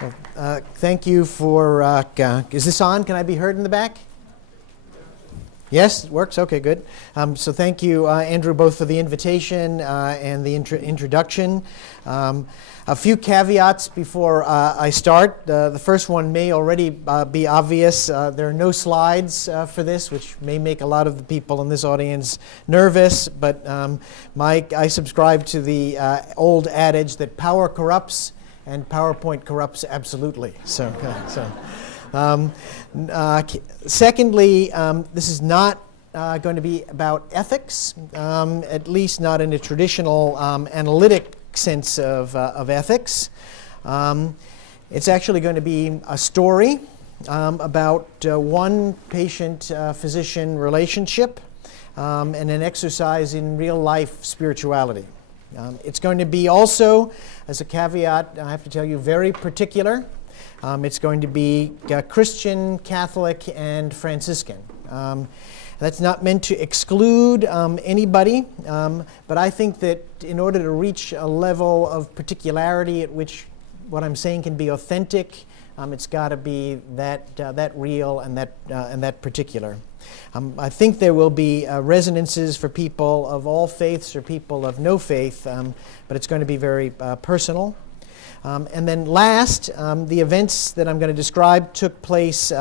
Thank you for, is this on? Can I be heard in the back? Yes, it works? Okay, good. So thank you, Andrew, both for the invitation and the introduction. A few caveats before I start. The first one may already be obvious. There are no slides for this, which may make a lot of the people in this audience nervous, but I subscribe to the old adage that power corrupts, and PowerPoint corrupts absolutely. Secondly, this is not going to be about ethics, at least not in a traditional analytic sense of ethics. It's actually going to be a story about one patient-physician relationship and an exercise in real-life spirituality. It's going to be also, as a caveat, I have to tell you, very particular. It's going to be Christian, Catholic, and Franciscan. That's not meant to exclude anybody, but I think that in order to reach a level of particularity at which what I'm saying can be authentic, it's got to be that real and that particular. I think there will be resonances for people of all faiths or people of no faith, but it's going to be very personal. And then last, the events that I'm going to describe took place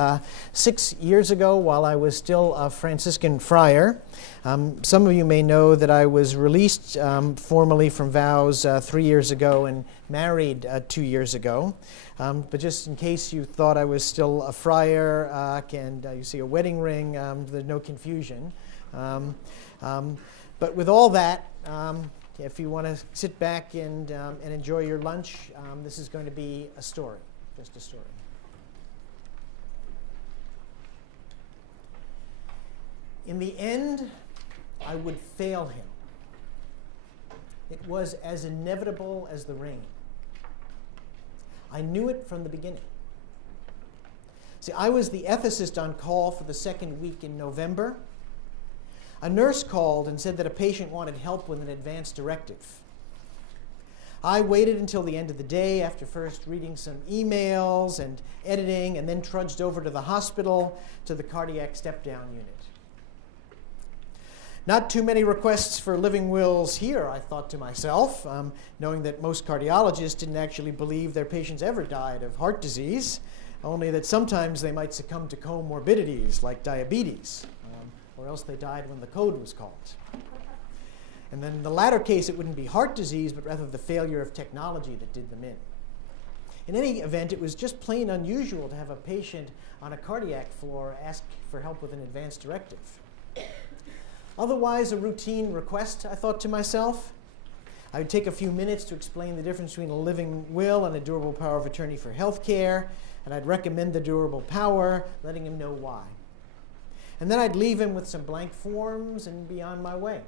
6 years ago while I was still a Franciscan friar. Some of you may know that I was released formally from vows 3 years ago and married 2 years ago. But just in case you thought I was still a friar and you see a wedding ring, there's no confusion. But with all that, if you want to sit back and enjoy your lunch, this is going to be a story, just a story. In the end, I would fail him. It was as inevitable as the rain. I knew it from the beginning. See, I was the ethicist on call for the second week in November. A nurse called and said that a patient wanted help with an advance directive. I waited until the end of the day after first reading some emails and editing, and then trudged over to the hospital to the cardiac step-down unit. Not too many requests for living wills here, I thought to myself, knowing that most cardiologists didn't actually believe their patients ever died of heart disease, only that sometimes they might succumb to comorbidities like diabetes. Or else they died when the code was called. And then in the latter case, it wouldn't be heart disease, but rather the failure of technology that did them in. In any event, it was just plain unusual to have a patient on a cardiac floor ask for help with an advance directive. Otherwise, a routine request, I thought to myself. I would take a few minutes to explain the difference between a living will and a durable power of attorney for health care, and I'd recommend the durable power, letting him know why. And then I'd leave him with some blank forms and be on my way.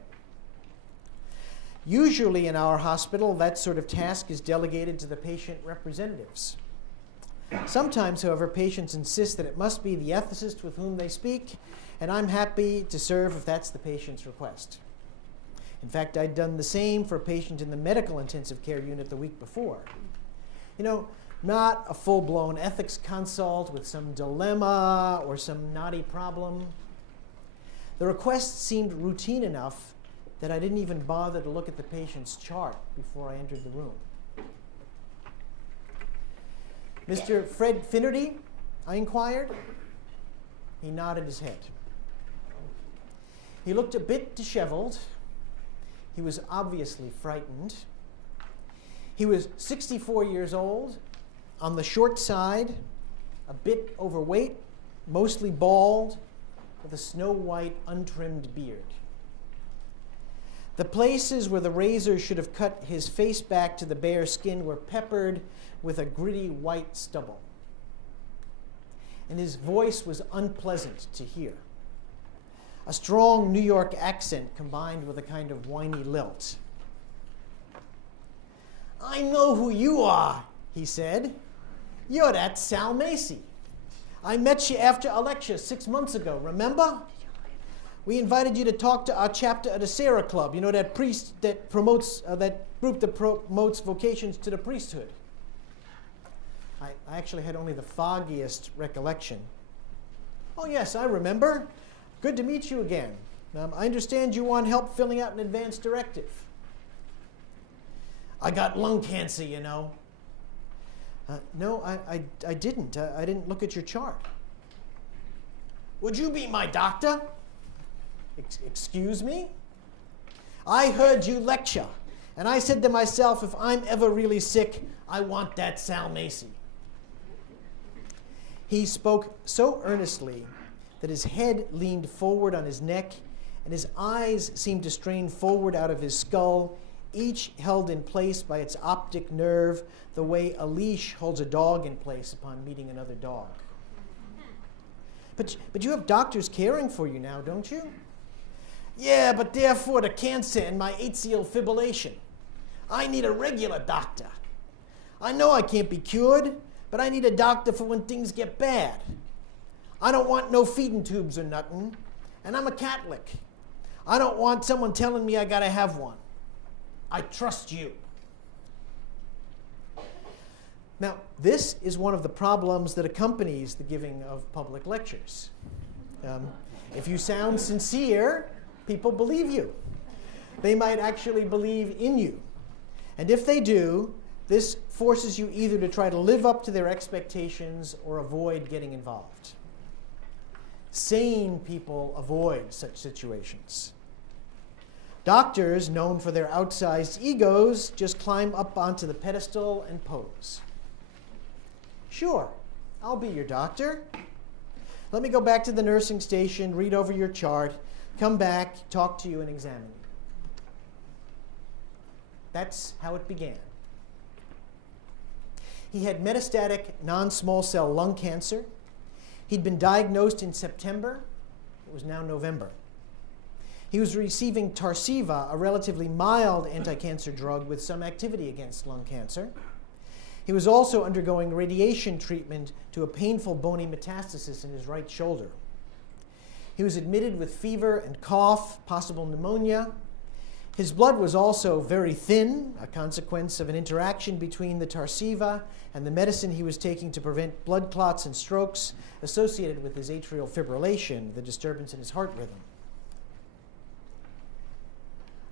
Usually in our hospital, that sort of task is delegated to the patient representatives. Sometimes, however, patients insist that it must be the ethicist with whom they speak, and I'm happy to serve if that's the patient's request. In fact, I'd done the same for a patient in the medical intensive care unit the week before. You know, not a full-blown ethics consult with some dilemma or some knotty problem. The request seemed routine enough that I didn't even bother to look at the patient's chart before I entered the room. Mr. Fred Finnerty, I inquired. He nodded his head. He looked a bit disheveled. He was obviously frightened. He was 64 years old, on the short side, a bit overweight, mostly bald, with a snow-white, untrimmed beard. The places where the razor should have cut his face back to the bare skin were peppered with a gritty white stubble. And his voice was unpleasant to hear. A strong New York accent combined with a kind of whiny lilt. "I know who you are," he said. "You're that Sulmasy. I met you after a lecture 6 months ago, remember? We invited you to talk to our chapter of the Sarah Club, you know, that priest that promotes, that group that promotes vocations to the priesthood." I actually had only the foggiest recollection. "Oh, yes, I remember. Good to meet you again. I understand you want help filling out an advance directive." "I got lung cancer, you know." "No, I didn't. I didn't look at your chart." "Would you be my doctor?" Excuse me?" "I heard you lecture, and I said to myself, if I'm ever really sick, I want that Sulmasy." He spoke so earnestly that his head leaned forward on his neck, and his eyes seemed to strain forward out of his skull, each held in place by its optic nerve, the way a leash holds a dog in place upon meeting another dog. But you have doctors caring for you now, don't you?" "Yeah, but they're for the cancer and my atrial fibrillation. I need a regular doctor. I know I can't be cured, but I need a doctor for when things get bad. I don't want no feeding tubes or nothing, and I'm a Catholic. I don't want someone telling me I gotta have one. I trust you." Now, this is one of the problems that accompanies the giving of public lectures. If you sound sincere, people believe you. They might actually believe in you. And if they do, this forces you either to try to live up to their expectations or avoid getting involved. Sane people avoid such situations. Doctors, known for their outsized egos, just climb up onto the pedestal and pose. "Sure, I'll be your doctor. Let me go back to the nursing station, read over your chart, come back, talk to you, and examine you." That's how it began. He had metastatic non-small cell lung cancer. He'd been diagnosed in September. It was now November. He was receiving Tarceva, a relatively mild anti-cancer drug with some activity against lung cancer. He was also undergoing radiation treatment to a painful bony metastasis in his right shoulder. He was admitted with fever and cough, possible pneumonia. His blood was also very thin, a consequence of an interaction between the Tarceva and the medicine he was taking to prevent blood clots and strokes associated with his atrial fibrillation, the disturbance in his heart rhythm.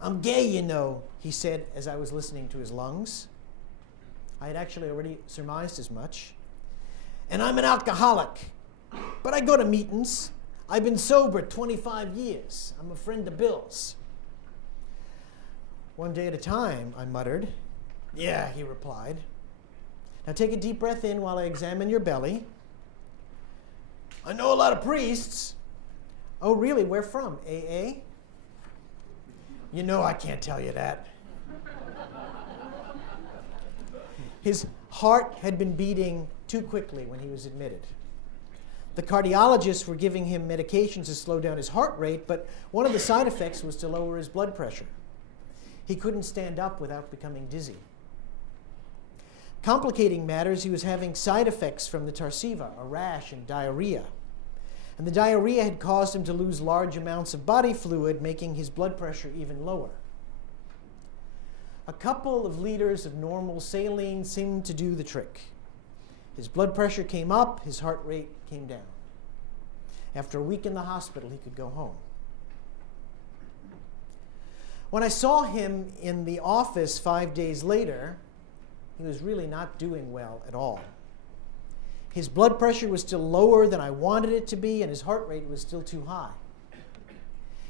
"I'm gay, you know," he said as I was listening to his lungs. I had actually already surmised as much. "And I'm an alcoholic, but I go to meetings. I've been sober 25 years. I'm a friend of Bill's." "One day at a time," I muttered. "Yeah," he replied. "Now take a deep breath in while I examine your belly." "I know a lot of priests." "Oh, really? Where from? AA?" "You know I can't tell you that." His heart had been beating too quickly when he was admitted. The cardiologists were giving him medications to slow down his heart rate, but one of the side effects was to lower his blood pressure. He couldn't stand up without becoming dizzy. Complicating matters, he was having side effects from the Tarceva, a rash and diarrhea. And the diarrhea had caused him to lose large amounts of body fluid, making his blood pressure even lower. A couple of liters of normal saline seemed to do the trick. His blood pressure came up, his heart rate came down. After a week in the hospital, he could go home. When I saw him in the office 5 days later, he was really not doing well at all. His blood pressure was still lower than I wanted it to be, and his heart rate was still too high.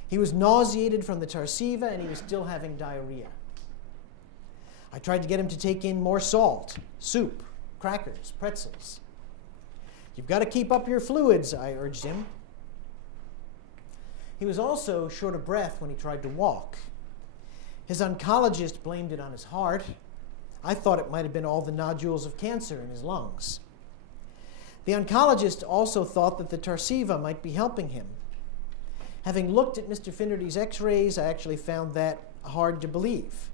He was nauseated from the Tarceva, and he was still having diarrhea. I tried to get him to take in more salt, soup, crackers, pretzels. "You've got to keep up your fluids," I urged him. He was also short of breath when he tried to walk. His oncologist blamed it on his heart. I thought it might have been all the nodules of cancer in his lungs. The oncologist also thought that the Tarceva might be helping him. Having looked at Mr. Finnerty's x-rays, I actually found that hard to believe.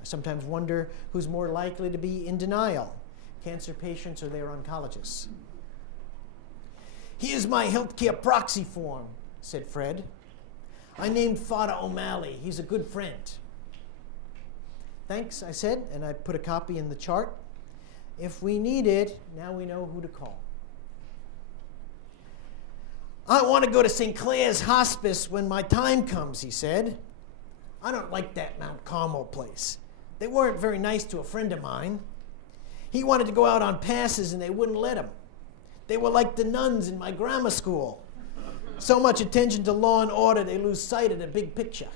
I sometimes wonder who's more likely to be in denial, cancer patients or their oncologists. "Here's my healthcare proxy form," said Fred. "I named Father O'Malley. He's a good friend." "Thanks," I said, and I put a copy in the chart. If we need it, now we know who to call. I want to go to St. Clair's Hospice when my time comes, he said. I don't like that Mount Carmel place. They weren't very nice to a friend of mine. He wanted to go out on passes and they wouldn't let him. They were like the nuns in my grammar school. So much attention to law and order, they lose sight of the big picture.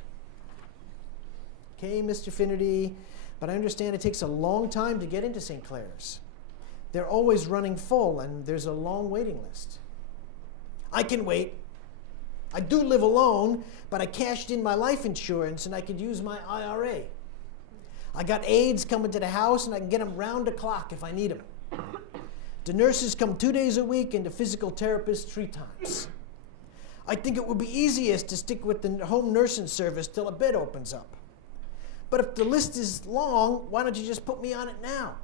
Okay, Mr. Finnerty, but I understand it takes a long time to get into St. Clair's. They're always running full and there's a long waiting list. I can wait. I do live alone, but I cashed in my life insurance and I could use my IRA. I got aides coming to the house and I can get them round the clock if I need them. The nurses come 2 days a week and the physical therapist 3 times. I think it would be easiest to stick with the home nursing service till a bed opens up. But if the list is long, why don't you just put me on it now?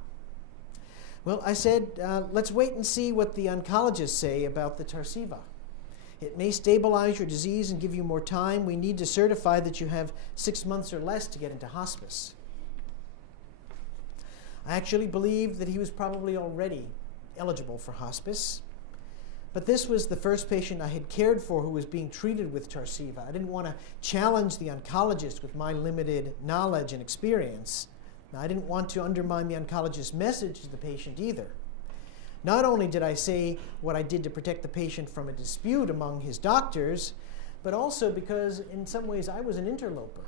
Well, I said, let's wait and see what the oncologists say about the Tarceva. It may stabilize your disease and give you more time. We need to certify that you have 6 months or less to get into hospice. I actually believed that he was probably already eligible for hospice. But this was the first patient I had cared for who was being treated with Tarceva. I didn't want to challenge the oncologist with my limited knowledge and experience. Now, I didn't want to undermine the oncologist's message to the patient either. Not only did I say what I did to protect the patient from a dispute among his doctors, but also because in some ways I was an interloper.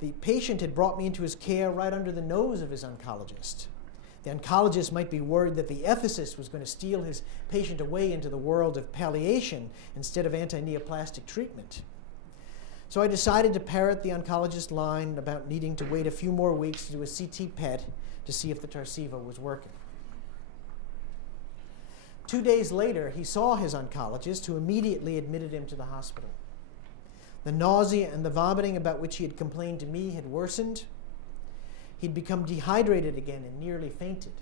The patient had brought me into his care right under the nose of his oncologist. The oncologist might be worried that the ethicist was going to steal his patient away into the world of palliation instead of anti-neoplastic treatment. So I decided to parrot the oncologist's line about needing to wait a few more weeks to do a CT PET to see if the Tarceva was working. 2 days later, he saw his oncologist, who immediately admitted him to the hospital. The nausea and the vomiting about which he had complained to me had worsened. He'd become dehydrated again and nearly fainted.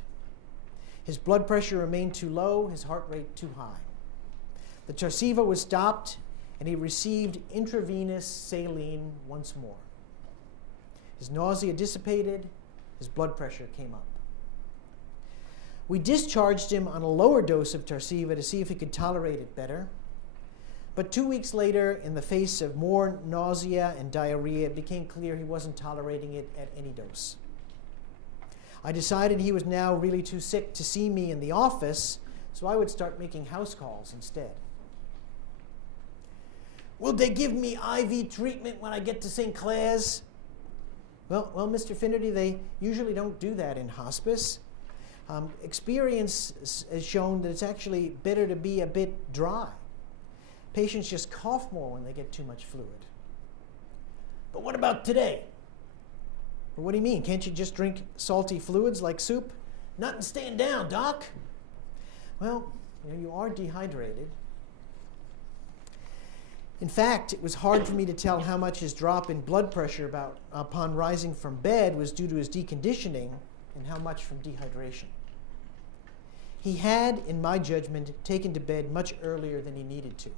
His blood pressure remained too low, his heart rate too high. The Tarceva was stopped, and he received intravenous saline once more. His nausea dissipated, his blood pressure came up. We discharged him on a lower dose of Tarceva to see if he could tolerate it better. But 2 weeks later, in the face of more nausea and diarrhea, it became clear he wasn't tolerating it at any dose. I decided he was now really too sick to see me in the office, so I would start making house calls instead. Will they give me IV treatment when I get to St. Clair's? Well, Mr. Finnerty, they usually don't do that in hospice. Experience has shown that it's actually better to be a bit dry. Patients just cough more when they get too much fluid. But what about today? Well, what do you mean? Can't you just drink salty fluids like soup? Nothing staying down, Doc. Well, you are dehydrated. In fact, it was hard for me to tell how much his drop in blood pressure upon rising from bed was due to his deconditioning and how much from dehydration. He had, in my judgment, taken to bed much earlier than he needed to.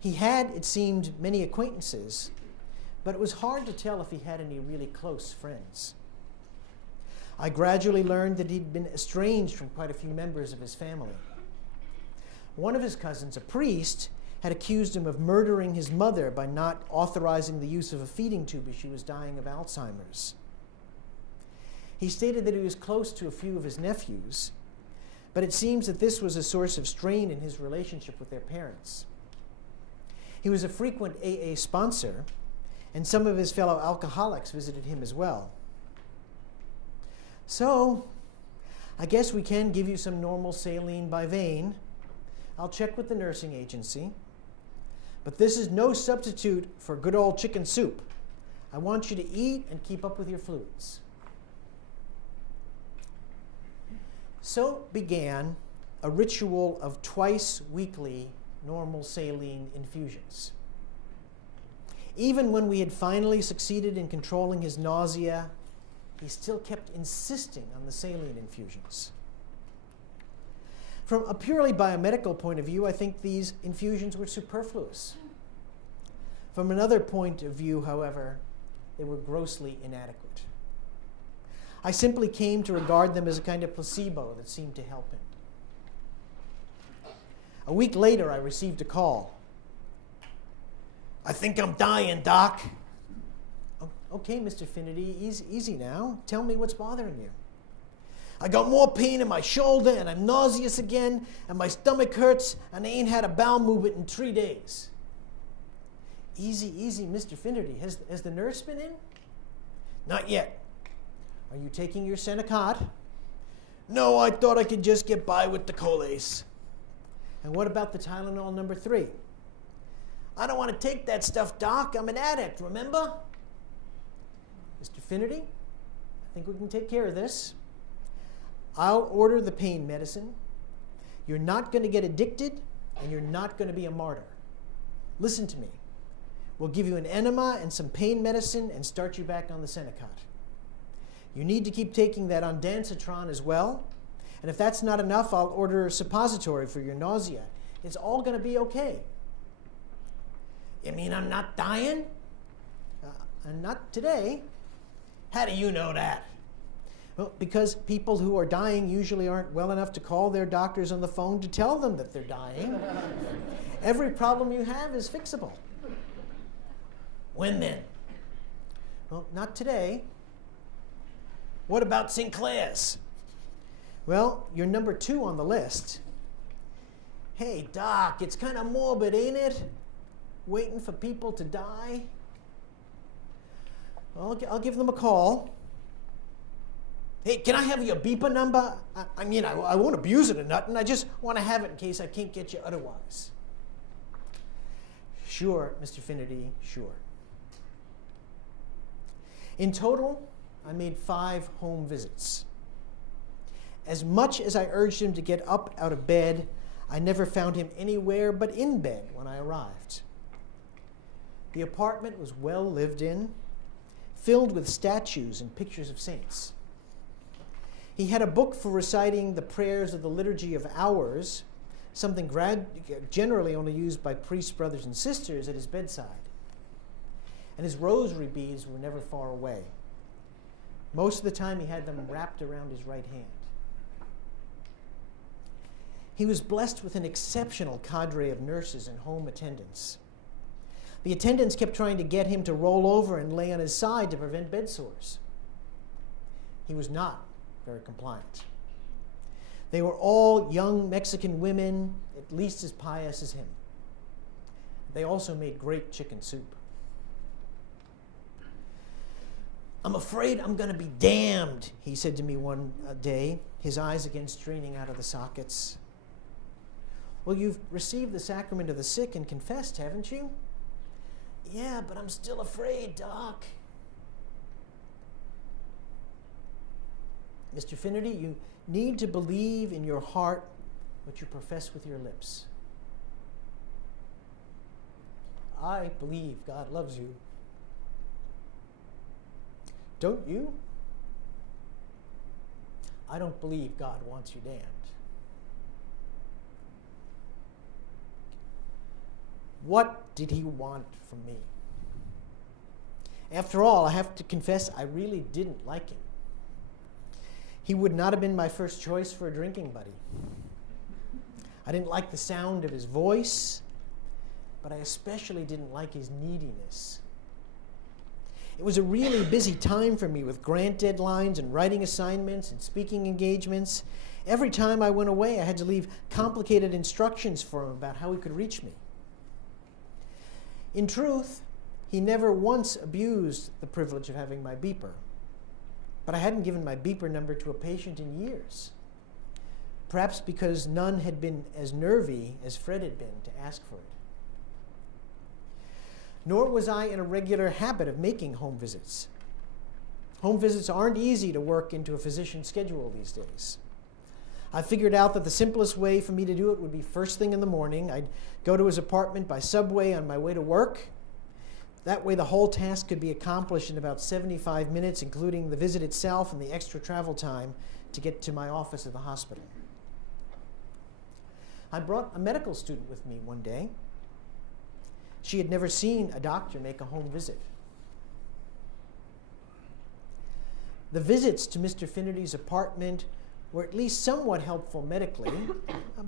He had, it seemed, many acquaintances, but it was hard to tell if he had any really close friends. I gradually learned that he'd been estranged from quite a few members of his family. One of his cousins, a priest, had accused him of murdering his mother by not authorizing the use of a feeding tube as she was dying of Alzheimer's. He stated that he was close to a few of his nephews, but it seems that this was a source of strain in his relationship with their parents. He was a frequent AA sponsor, and some of his fellow alcoholics visited him as well. So, I guess we can give you some normal saline by vein. I'll check with the nursing agency. But this is no substitute for good old chicken soup. I want you to eat and keep up with your fluids. So began a ritual of twice weekly normal saline infusions. Even when we had finally succeeded in controlling his nausea, he still kept insisting on the saline infusions. From a purely biomedical point of view, I think these infusions were superfluous. From another point of view, however, they were grossly inadequate. I simply came to regard them as a kind of placebo that seemed to help him. A week later, I received a call. "I think I'm dying, Doc." "Okay, Mr. Finnerty, easy now. Tell me what's bothering you." "I got more pain in my shoulder, and I'm nauseous again, and my stomach hurts, and I ain't had a bowel movement in 3 days." Easy, Mr. Finnerty. Has the nurse been in?" "Not yet." "Are you taking your Senecot?" "No, I thought I could just get by with the Colace." "And what about the Tylenol number 3? "I don't want to take that stuff, Doc. I'm an addict, remember?" "Mr. Finnerty, I think we can take care of this. I'll order the pain medicine. You're not going to get addicted, and you're not going to be a martyr. Listen to me. We'll give you an enema and some pain medicine and start you back on the Senecot. You need to keep taking that ondansetron as well. And if that's not enough, I'll order a suppository for your nausea. It's all going to be okay." "You mean I'm not dying?" And not today." "How do you know that?" "Well, because people who are dying usually aren't well enough to call their doctors on the phone to tell them that they're dying. Every problem you have is fixable." "When then?" "Well, not today." "What about Sinclair's?" "Well, you're number 2 on the list." "Hey, Doc, it's kind of morbid, ain't it? Waiting for people to die." "I'll give them a call." "Hey, can I have your beeper number? I won't abuse it or nothing. I just want to have it in case I can't get you otherwise." "Sure, Mr. Finnerty, sure." In total, I made 5 home visits. As much as I urged him to get up out of bed, I never found him anywhere but in bed when I arrived. The apartment was well lived in, filled with statues and pictures of saints. He had a book for reciting the prayers of the Liturgy of Hours, something generally only used by priests, brothers, and sisters, at his bedside. And his rosary beads were never far away. Most of the time, he had them wrapped around his right hand. He was blessed with an exceptional cadre of nurses and home attendants. The attendants kept trying to get him to roll over and lay on his side to prevent bed sores. He was not very compliant. They were all young Mexican women, at least as pious as him. They also made great chicken soup. "I'm afraid I'm going to be damned," he said to me one day, his eyes again straining out of the sockets. "Well, you've received the sacrament of the sick and confessed, haven't you?" "Yeah, but I'm still afraid, Doc." "Mr. Finnerty, you need to believe in your heart what you profess with your lips." "I believe God loves you." "Don't you?" "I don't believe God wants you damned." What did he want from me? After all, I have to confess, I really didn't like him. He would not have been my first choice for a drinking buddy. I didn't like the sound of his voice, but I especially didn't like his neediness. It was a really busy time for me with grant deadlines and writing assignments and speaking engagements. Every time I went away, I had to leave complicated instructions for him about how he could reach me. In truth, he never once abused the privilege of having my beeper, but I hadn't given my beeper number to a patient in years, perhaps because none had been as nervy as Fred had been to ask for it. Nor was I in a regular habit of making home visits. Home visits aren't easy to work into a physician's schedule these days. I figured out that the simplest way for me to do it would be first thing in the morning. I'd go to his apartment by subway on my way to work. That way the whole task could be accomplished in about 75 minutes, including the visit itself and the extra travel time to get to my office at the hospital. I brought a medical student with me one day. She had never seen a doctor make a home visit. The visits to Mr. Finnerty's apartment were at least somewhat helpful medically,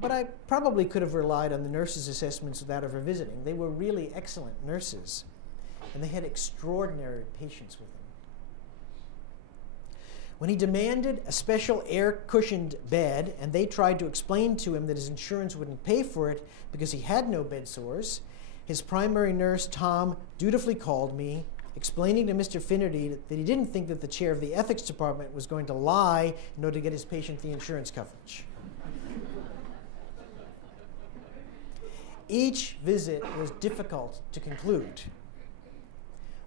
but I probably could have relied on the nurses' assessments without ever visiting. They were really excellent nurses, and they had extraordinary patience with him. When he demanded a special air-cushioned bed, and they tried to explain to him that his insurance wouldn't pay for it because he had no bed sores, his primary nurse, Tom, dutifully called me, explaining to Mr. Finnerty that he didn't think that the chair of the ethics department was going to lie in order to get his patient the insurance coverage. Each visit was difficult to conclude.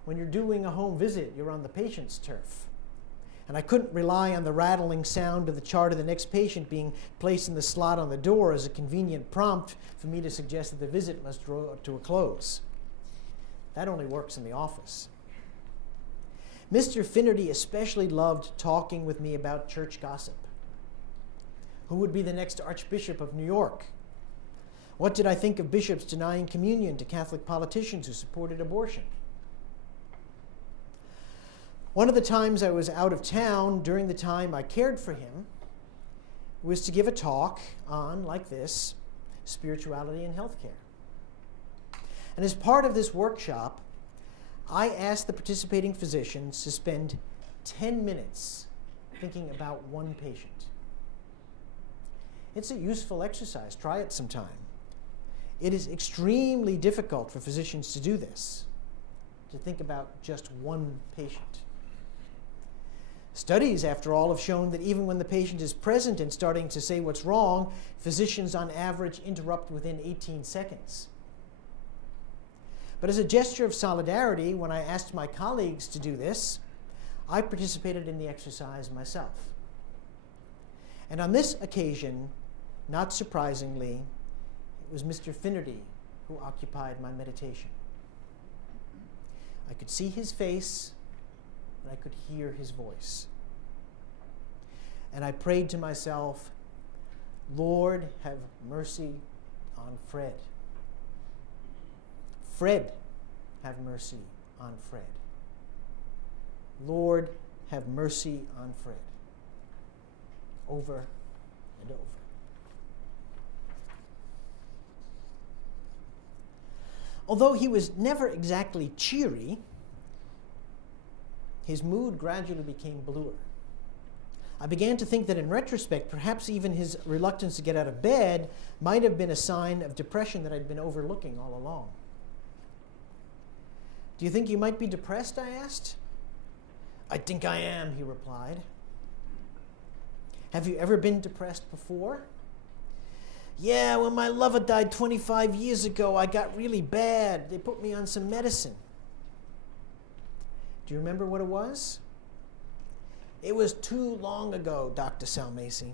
When you're doing a home visit, you're on the patient's turf. And I couldn't rely on the rattling sound of the chart of the next patient being placed in the slot on the door as a convenient prompt for me to suggest that the visit must draw to a close. That only works in the office. Mr. Finnerty especially loved talking with me about church gossip. Who would be the next Archbishop of New York? What did I think of bishops denying communion to Catholic politicians who supported abortion? One of the times I was out of town during the time I cared for him was to give a talk on, like this, spirituality and healthcare. And as part of this workshop, I asked the participating physicians to spend 10 minutes thinking about one patient. It's a useful exercise. Try it sometime. It is extremely difficult for physicians to do this, to think about just one patient. Studies, after all, have shown that even when the patient is present and starting to say what's wrong, physicians on average interrupt within 18 seconds. But as a gesture of solidarity, when I asked my colleagues to do this, I participated in the exercise myself. And on this occasion, not surprisingly, it was Mr. Finnerty who occupied my meditation. I could see his face, and I could hear his voice. And I prayed to myself, Lord, have mercy on Fred. Fred, have mercy on Fred. Lord, have mercy on Fred. Over and over. Although he was never exactly cheery, his mood gradually became bluer. I began to think that in retrospect, perhaps even his reluctance to get out of bed might have been a sign of depression that I'd been overlooking all along. Do you think you might be depressed? I asked. I think I am, he replied. Have you ever been depressed before? Yeah, when my lover died 25 years ago, I got really bad. They put me on some medicine. Do you remember what it was? It was too long ago, Dr. Sulmasy.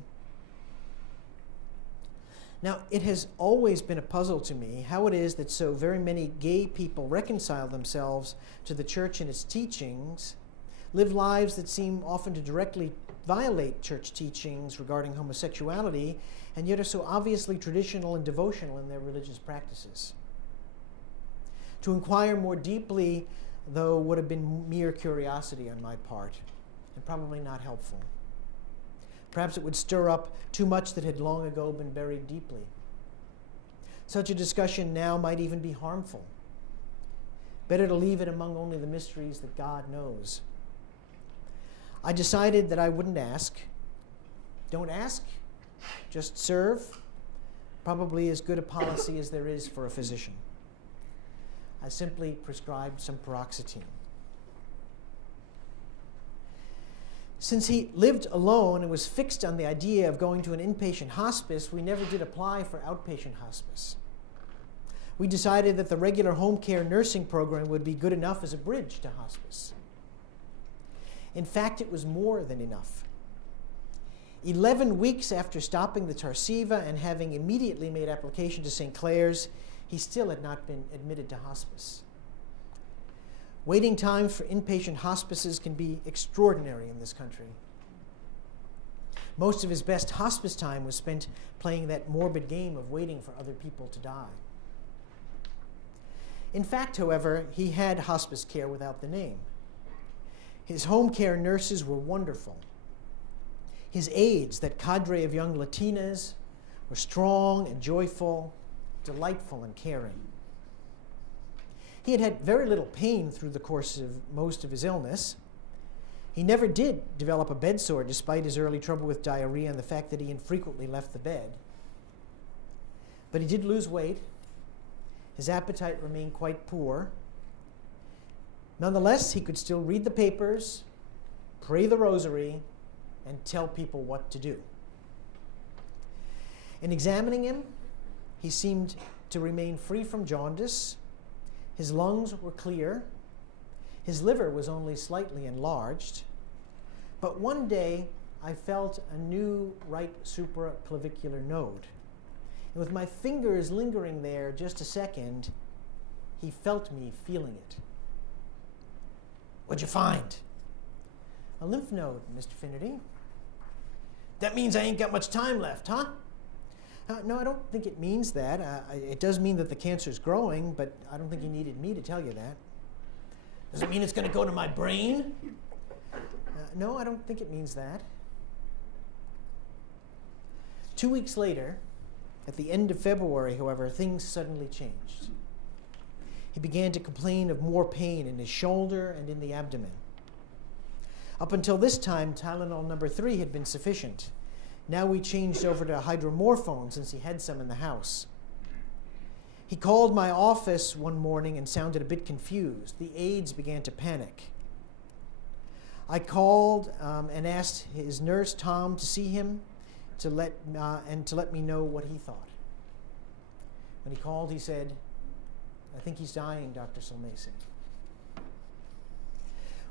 Now, it has always been a puzzle to me how it is that so very many gay people reconcile themselves to the church and its teachings, live lives that seem often to directly violate church teachings regarding homosexuality, and yet are so obviously traditional and devotional in their religious practices. To inquire more deeply, though, would have been mere curiosity on my part, and probably not helpful. Perhaps it would stir up too much that had long ago been buried deeply. Such a discussion now might even be harmful. Better to leave it among only the mysteries that God knows. I decided that I wouldn't ask. Don't ask, just serve. Probably as good a policy as there is for a physician. I simply prescribed some paroxetine. Since he lived alone and was fixed on the idea of going to an inpatient hospice, we never did apply for outpatient hospice. We decided that the regular home care nursing program would be good enough as a bridge to hospice. In fact, it was more than enough. 11 weeks after stopping the Tarsiva and having immediately made application to St. Clair's, he still had not been admitted to hospice. Waiting times for inpatient hospices can be extraordinary in this country. Most of his best hospice time was spent playing that morbid game of waiting for other people to die. In fact, however, he had hospice care without the name. His home care nurses were wonderful. His aides, that cadre of young Latinas, were strong and joyful, delightful and caring. He had had very little pain through the course of most of his illness. He never did develop a bed sore despite his early trouble with diarrhea and the fact that he infrequently left the bed. But he did lose weight. His appetite remained quite poor. Nonetheless, he could still read the papers, pray the rosary, and tell people what to do. In examining him, he seemed to remain free from jaundice. His lungs were clear. His liver was only slightly enlarged. But one day, I felt a new right supraclavicular node. And with my fingers lingering there just a second, he felt me feeling it. "What'd you find?" "A lymph node, Mr. Finnerty." "That means I ain't got much time left, huh?" No, I don't think it means that. It does mean that the cancer's growing, but I don't think you needed me to tell you that. "Does it mean it's going to go to my brain?" No, I don't think it means that. 2 weeks later, at the end of February, however, things suddenly changed. He began to complain of more pain in his shoulder and in the abdomen. Up until this time, Tylenol number 3 had been sufficient. Now we changed over to hydromorphone since he had some in the house. He called my office one morning and sounded a bit confused. The aides began to panic. I called and asked his nurse, Tom, to see him to let me know what he thought. When he called, he said, "I think he's dying, Dr. Sulmasy."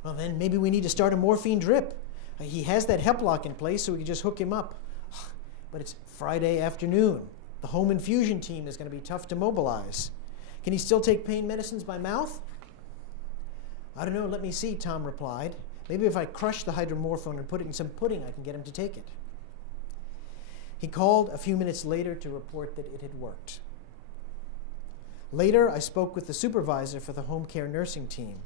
"Well, then maybe we need to start a morphine drip. He has that Heplock in place, so we can just hook him up." "But it's Friday afternoon. The home infusion team is going to be tough to mobilize. Can he still take pain medicines by mouth?" "I don't know, let me see," Tom replied. "Maybe if I crush the hydromorphone and put it in some pudding, I can get him to take it." He called a few minutes later to report that it had worked. Later, I spoke with the supervisor for the home care nursing team.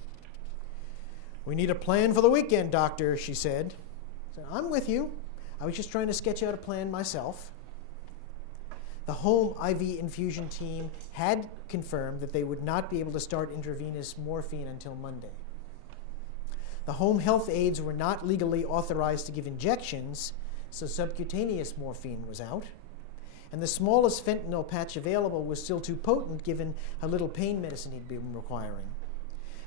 "We need a plan for the weekend, doctor," she said. I said, "I'm with you. I was just trying to sketch out a plan myself." The home IV infusion team had confirmed that they would not be able to start intravenous morphine until Monday. The home health aides were not legally authorized to give injections, so subcutaneous morphine was out. And the smallest fentanyl patch available was still too potent given how little pain medicine he'd been requiring.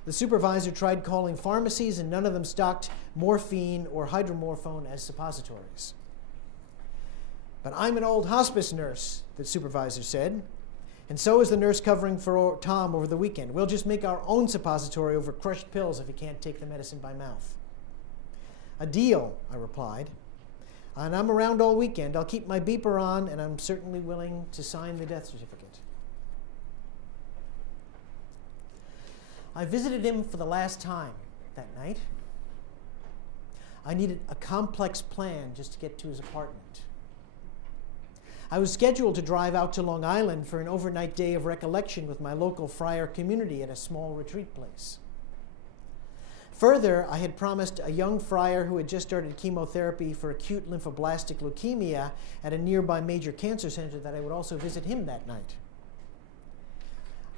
The supervisor tried calling pharmacies, and none of them stocked morphine or hydromorphone as suppositories. "But I'm an old hospice nurse," the supervisor said, "and so is the nurse covering for Tom over the weekend. We'll just make our own suppository over crushed pills if he can't take the medicine by mouth." "A deal," I replied. "And I'm around all weekend. I'll keep my beeper on, and I'm certainly willing to sign the death certificate." I visited him for the last time that night. I needed a complex plan just to get to his apartment. I was scheduled to drive out to Long Island for an overnight day of recollection with my local friar community at a small retreat place. Further, I had promised a young friar who had just started chemotherapy for acute lymphoblastic leukemia at a nearby major cancer center that I would also visit him that night.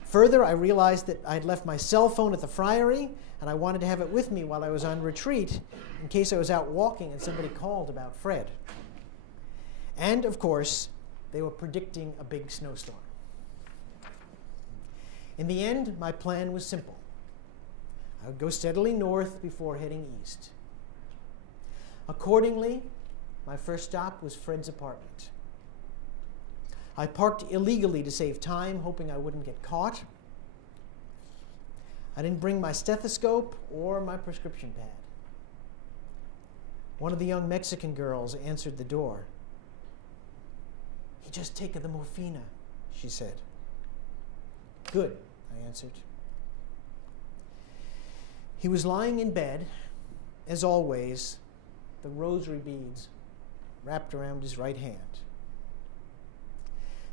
Further, I realized that I had left my cell phone at the friary, and I wanted to have it with me while I was on retreat in case I was out walking and somebody called about Fred. And, of course, they were predicting a big snowstorm. In the end, my plan was simple. I would go steadily north before heading east. Accordingly, my first stop was Fred's apartment. I parked illegally to save time, hoping I wouldn't get caught. I didn't bring my stethoscope or my prescription pad. One of the young Mexican girls answered the door. "He just taken the morphina," she said. "Good," I answered. He was lying in bed, as always, the rosary beads wrapped around his right hand.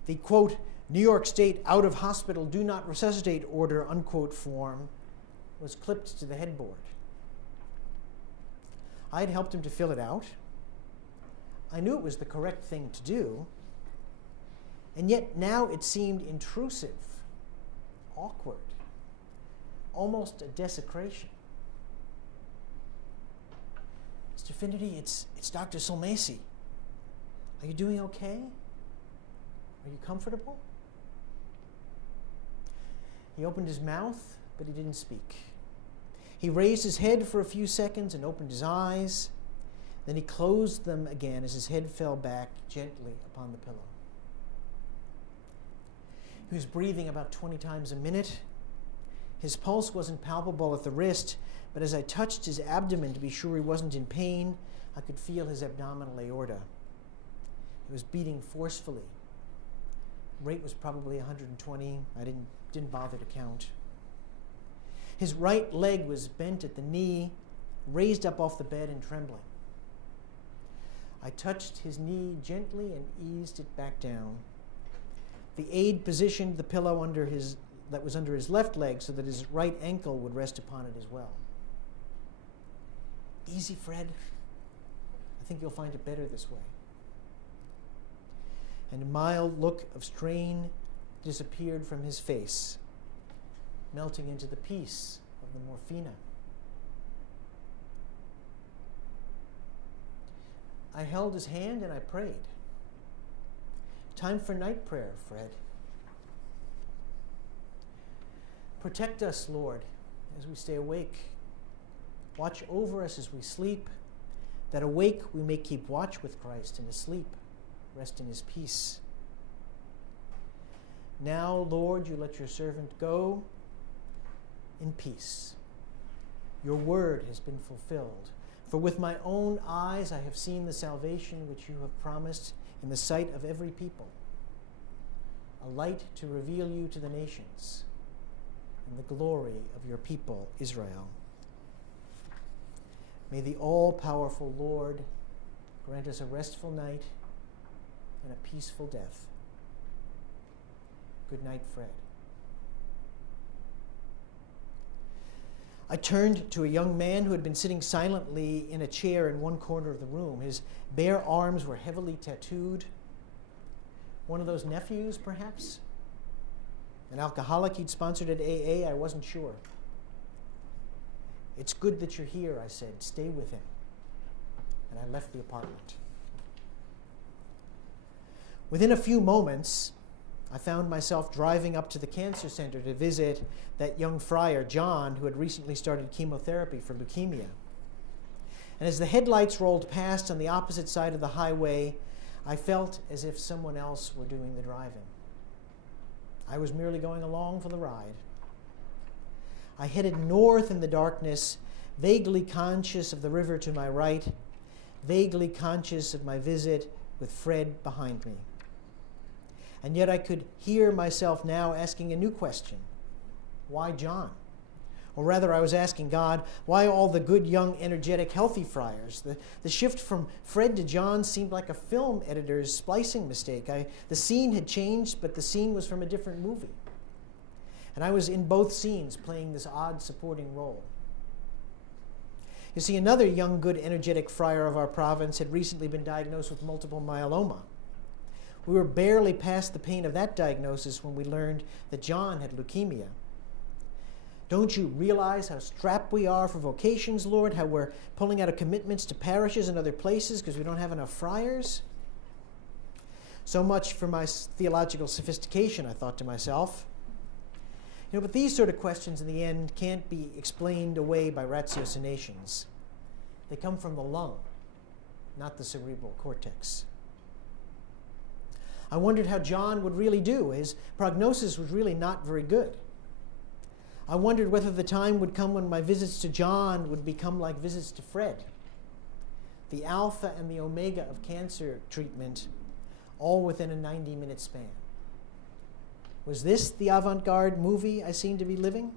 The, quote, New York State out-of-hospital do not resuscitate order, unquote, form was clipped to the headboard. I had helped him to fill it out. I knew it was the correct thing to do, and yet now it seemed intrusive, awkward, almost a desecration. Mr. Finnerty, it's Dr. Sulmasy. Are you doing okay? Are you comfortable? He opened his mouth, but he didn't speak. He raised his head for a few seconds and opened his eyes. Then he closed them again as his head fell back gently upon the pillow. He was breathing about 20 times a minute. His pulse wasn't palpable at the wrist, but as I touched his abdomen to be sure he wasn't in pain, I could feel his abdominal aorta. It was beating forcefully. Rate was probably 120. I didn't bother to count. His right leg was bent at the knee, raised up off the bed and trembling. I touched his knee gently and eased it back down. The aide positioned the pillow that was under his left leg so that his right ankle would rest upon it as well. Easy, Fred. I think you'll find it better this way. And a mild look of strain disappeared from his face, melting into the peace of the morphina. I held his hand and I prayed. Time for night prayer, Fred. Protect us, Lord, as we stay awake. Watch over us as we sleep, that awake we may keep watch with Christ, and asleep rest in his peace. Now, Lord, you let your servant go in peace. Your word has been fulfilled. For with my own eyes I have seen the salvation which you have promised in the sight of every people, a light to reveal you to the nations, and the glory of your people, Israel. May the all-powerful Lord grant us a restful night and a peaceful death. Good night, Fred. I turned to a young man who had been sitting silently in a chair in one corner of the room. His bare arms were heavily tattooed. One of those nephews, perhaps? An alcoholic he'd sponsored at AA? I wasn't sure. It's good that you're here, I said. Stay with him. And I left the apartment. Within a few moments, I found myself driving up to the cancer center to visit that young friar, John, who had recently started chemotherapy for leukemia. And as the headlights rolled past on the opposite side of the highway, I felt as if someone else were doing the driving. I was merely going along for the ride. I headed north in the darkness, vaguely conscious of the river to my right, vaguely conscious of my visit with Fred behind me. And yet I could hear myself now asking a new question. Why John? Or rather, I was asking God, why all the good, young, energetic, healthy friars? The shift from Fred to John seemed like a film editor's splicing mistake. The scene had changed, but the scene was from a different movie. And I was in both scenes playing this odd supporting role. You see, another young, good, energetic friar of our province had recently been diagnosed with multiple myeloma. We were barely past the pain of that diagnosis when we learned that John had leukemia. Don't you realize how strapped we are for vocations, Lord? How we're pulling out of commitments to parishes and other places because we don't have enough friars? So much for my theological sophistication, I thought to myself. But these sort of questions in the end can't be explained away by ratiocinations. They come from the lung, not the cerebral cortex. I wondered how John would really do. His prognosis was really not very good. I wondered whether the time would come when my visits to John would become like visits to Fred. The alpha and the omega of cancer treatment, all within a 90-minute span. Was this the avant-garde movie I seemed to be living?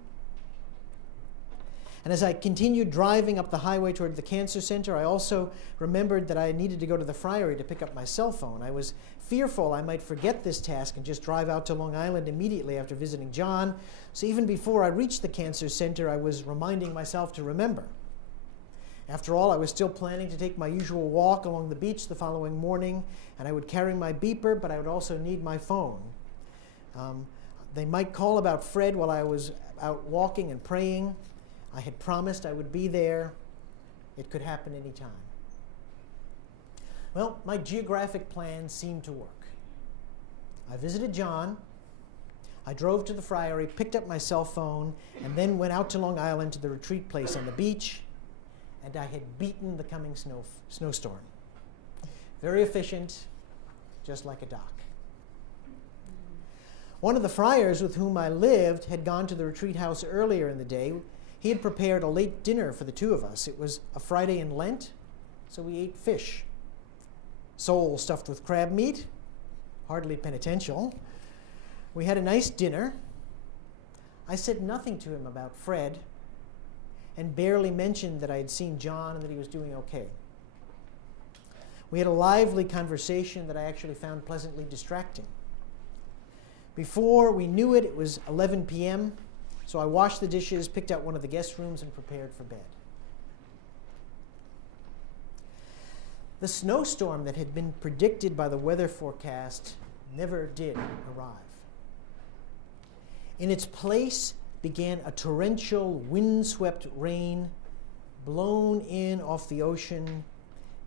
And as I continued driving up the highway toward the cancer center, I also remembered that I needed to go to the friary to pick up my cell phone. I was fearful I might forget this task and just drive out to Long Island immediately after visiting John. So even before I reached the cancer center, I was reminding myself to remember. After all, I was still planning to take my usual walk along the beach the following morning, and I would carry my beeper, but I would also need my phone. They might call about Fred while I was out walking and praying. I had promised I would be there. It could happen any time. Well, my geographic plan seemed to work. I visited John. I drove to the Friary, picked up my cell phone, and then went out to Long Island to the retreat place on the beach, and I had beaten the coming snowstorm. Very efficient, just like a doc. One of the friars with whom I lived had gone to the retreat house earlier in the day. He had prepared a late dinner for the two of us. It was a Friday in Lent, so we ate fish. Sole stuffed with crab meat, hardly penitential. We had a nice dinner. I said nothing to him about Fred and barely mentioned that I had seen John and that he was doing okay. We had a lively conversation that I actually found pleasantly distracting. Before we knew it, it was 11 p.m., so I washed the dishes, picked out one of the guest rooms, and prepared for bed. The snowstorm that had been predicted by the weather forecast never did arrive. In its place began a torrential, windswept rain, blown in off the ocean,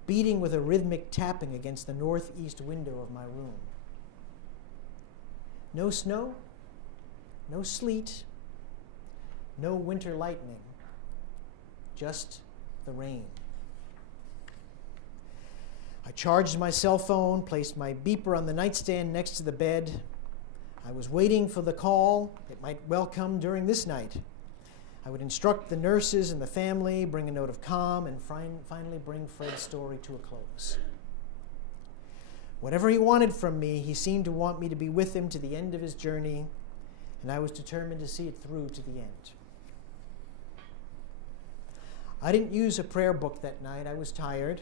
beating with a rhythmic tapping against the northeast window of my room. No snow, no sleet, no winter lightning, just the rain. I charged my cell phone, placed my beeper on the nightstand next to the bed. I was waiting for the call. It might well come during this night. I would instruct the nurses and the family, bring a note of calm, and finally bring Fred's story to a close. Whatever he wanted from me, he seemed to want me to be with him to the end of his journey, and I was determined to see it through to the end. I didn't use a prayer book that night. I was tired,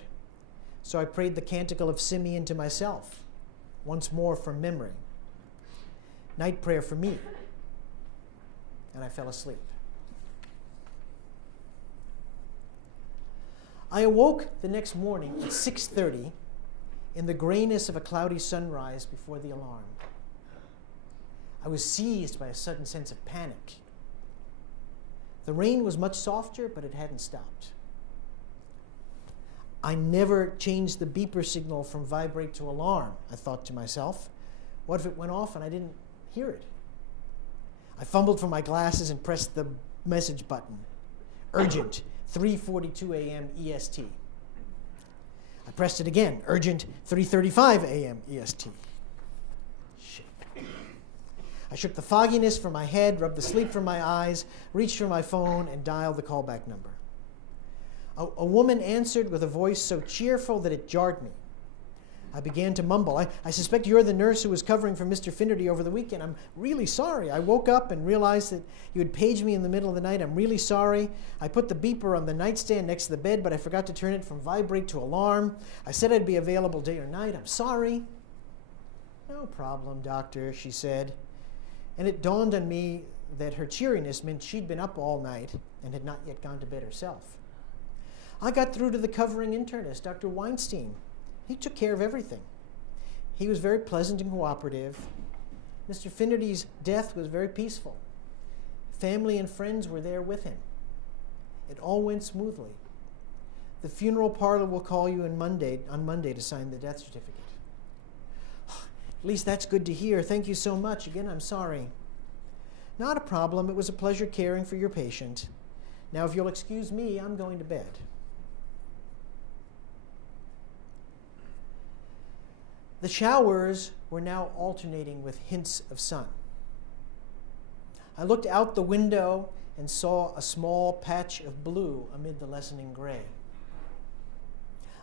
so I prayed the Canticle of Simeon to myself, once more from memory. Night prayer for me, and I fell asleep. I awoke the next morning at 6:30 in the grayness of a cloudy sunrise before the alarm. I was seized by a sudden sense of panic. The rain was much softer, but it hadn't stopped. I never changed the beeper signal from vibrate to alarm, I thought to myself. What if it went off and I didn't hear it? I fumbled for my glasses and pressed the message button. Urgent, 3:42 a.m. EST. I pressed it again. Urgent, 3:35 a.m. EST. Shit. I shook the fogginess from my head, rubbed the sleep from my eyes, reached for my phone, and dialed the callback number. A woman answered with a voice so cheerful that it jarred me. I began to mumble. I suspect you're the nurse who was covering for Mr. Finnerty over the weekend. I'm really sorry. I woke up and realized that you had paged me in the middle of the night. I'm really sorry. I put the beeper on the nightstand next to the bed, but I forgot to turn it from vibrate to alarm. I said I'd be available day or night. I'm sorry. No problem, doctor, she said. And it dawned on me that her cheeriness meant she'd been up all night and had not yet gone to bed herself. I got through to the covering internist, Dr. Weinstein. He took care of everything. He was very pleasant and cooperative. Mr. Finnerty's death was very peaceful. Family and friends were there with him. It all went smoothly. The funeral parlor will call you on Monday to sign the death certificate. At least that's good to hear. Thank you so much. Again, I'm sorry. Not a problem. It was a pleasure caring for your patient. Now, if you'll excuse me, I'm going to bed. The showers were now alternating with hints of sun. I looked out the window and saw a small patch of blue amid the lessening gray.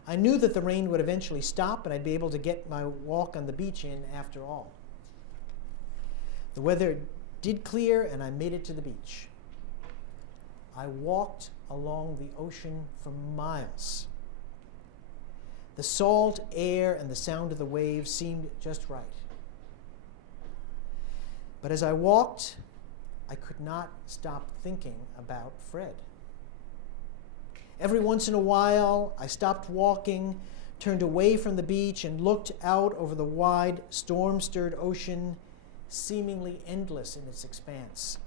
I knew that the rain would eventually stop and I'd be able to get my walk on the beach in after all. The weather did clear and I made it to the beach. I walked along the ocean for miles. The salt air and the sound of the waves seemed just right. But as I walked, I could not stop thinking about Fred. Every once in a while, I stopped walking, turned away from the beach, and looked out over the wide, storm-stirred ocean, seemingly endless in its expanse.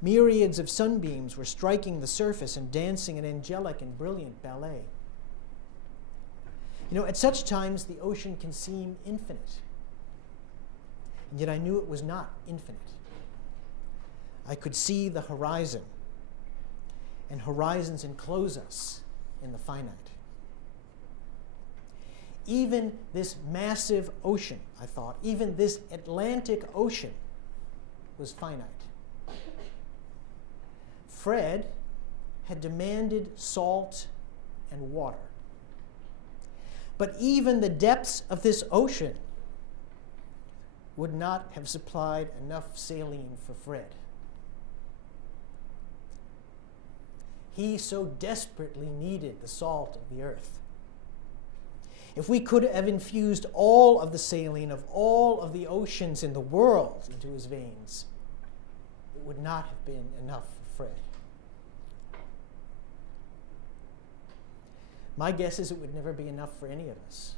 Myriads of sunbeams were striking the surface and dancing an angelic and brilliant ballet. At such times, the ocean can seem infinite. And yet I knew it was not infinite. I could see the horizon, and horizons enclose us in the finite. Even this massive ocean, I thought, even this Atlantic Ocean was finite. Fred had demanded salt and water. But even the depths of this ocean would not have supplied enough saline for Fred. He so desperately needed the salt of the earth. If we could have infused all of the saline of all of the oceans in the world into his veins, it would not have been enough for Fred. My guess is it would never be enough for any of us.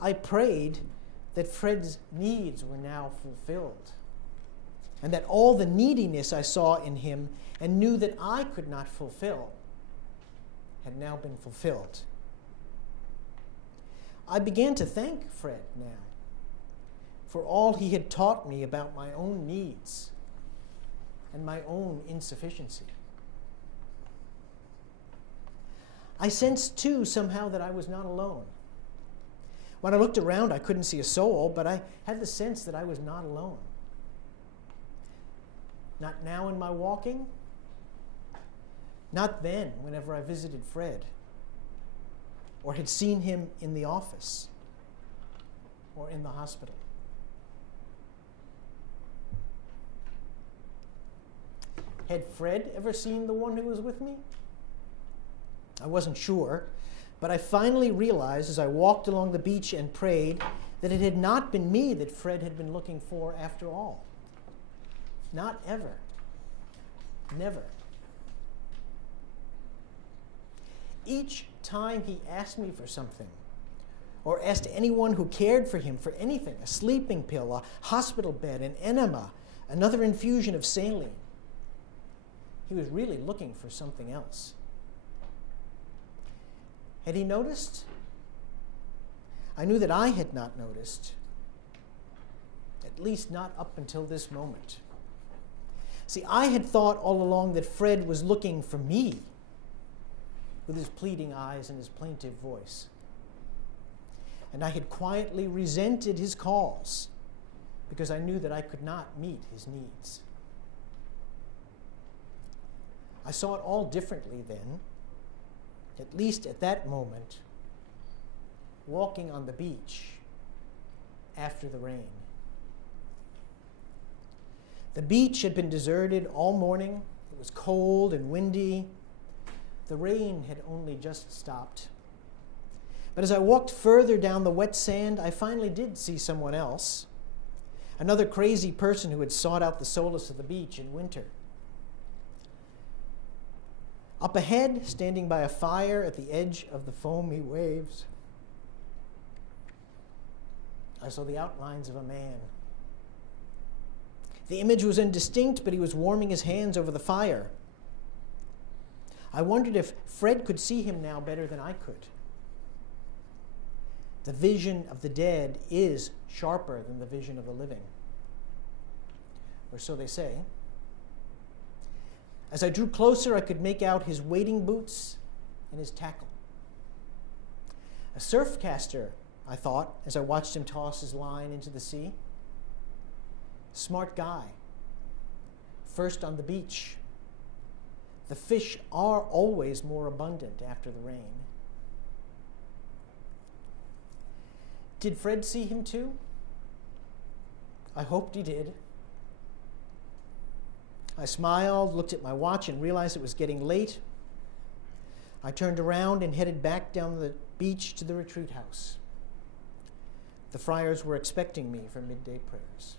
I prayed that Fred's needs were now fulfilled, and that all the neediness I saw in him and knew that I could not fulfill had now been fulfilled. I began to thank Fred now for all he had taught me about my own needs and my own insufficiency. I sensed, too, somehow that I was not alone. When I looked around, I couldn't see a soul, but I had the sense that I was not alone. Not now in my walking, not then whenever I visited Fred, or had seen him in the office, or in the hospital. Had Fred ever seen the one who was with me? I wasn't sure, but I finally realized as I walked along the beach and prayed that it had not been me that Fred had been looking for after all. Not ever. Never. Each time he asked me for something, or asked anyone who cared for him for anything, a sleeping pill, a hospital bed, an enema, another infusion of saline, he was really looking for something else. Had he noticed? I knew that I had not noticed, at least not up until this moment. See, I had thought all along that Fred was looking for me with his pleading eyes and his plaintive voice. And I had quietly resented his calls because I knew that I could not meet his needs. I saw it all differently then, at least at that moment, walking on the beach after the rain. The beach had been deserted all morning. It was cold and windy. The rain had only just stopped. But as I walked further down the wet sand, I finally did see someone else, another crazy person who had sought out the solace of the beach in winter. Up ahead, standing by a fire at the edge of the foamy waves, I saw the outlines of a man. The image was indistinct, but he was warming his hands over the fire. I wondered if Fred could see him now better than I could. The vision of the dead is sharper than the vision of the living, or so they say. As I drew closer, I could make out his wading boots and his tackle. A surf caster, I thought, as I watched him toss his line into the sea. Smart guy. First on the beach. The fish are always more abundant after the rain. Did Fred see him too? I hoped he did. I smiled, looked at my watch, and realized it was getting late. I turned around and headed back down the beach to the retreat house. The friars were expecting me for midday prayers.